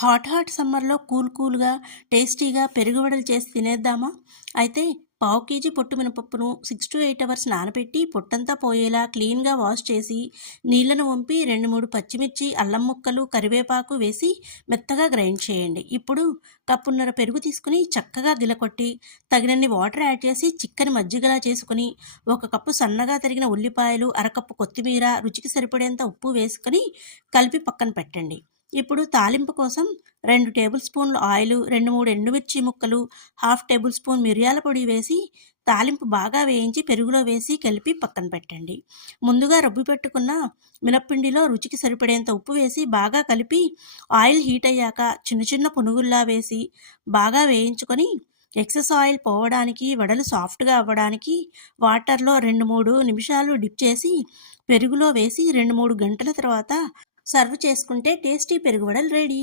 Hot సమ్మర్లో కూల్గా టేస్టీగా పెరుగు వడలు చేసి తినేద్దామా? అయితే పావు కేజీ పొట్టు మినపప్పును 6 to 8 అవర్స్ నానబెట్టి పొట్టంతా పోయేలా క్లీన్గా వాష్ చేసి నీళ్లను వంపి 2-3 పచ్చిమిర్చి, అల్లం ముక్కలు, కరివేపాకు వేసి మెత్తగా గ్రైండ్ చేయండి. ఇప్పుడు కప్పున్నర పెరుగు తీసుకుని చక్కగా గిలకొట్టి తగినన్ని వాటర్ యాడ్ చేసి చిక్కని మజ్జిగలా చేసుకుని 1 కప్పు సన్నగా తరిగిన ఉల్లిపాయలు, అరకప్పు కొత్తిమీర, రుచికి సరిపడేంత ఉప్పు వేసుకుని కలిపి పక్కన పెట్టండి. ఇప్పుడు తాలింపు కోసం 2 టేబుల్ స్పూన్లు ఆయిలు, 2-3 ఎండుమిర్చి ముక్కలు, హాఫ్ టేబుల్ స్పూన్ మిరియాల పొడి వేసి తాలింపు బాగా వేయించి పెరుగులో వేసి కలిపి పక్కన పెట్టండి. ముందుగా రుబ్బి పెట్టుకున్న మినప్పిండిలో రుచికి సరిపడేంత ఉప్పు వేసి బాగా కలిపి ఆయిల్ హీట్ అయ్యాక చిన్న చిన్న పునుగుల్లా వేసి బాగా వేయించుకొని ఎక్సెస్ ఆయిల్ పోవడానికి, వడలు సాఫ్ట్గా అవ్వడానికి వాటర్లో 2-3 నిమిషాలు డిప్ చేసి పెరుగులో వేసి 2-3 గంటల తర్వాత సర్వ్ చేసుకుంటే టేస్టీ పెరుగు వడలు రెడీ.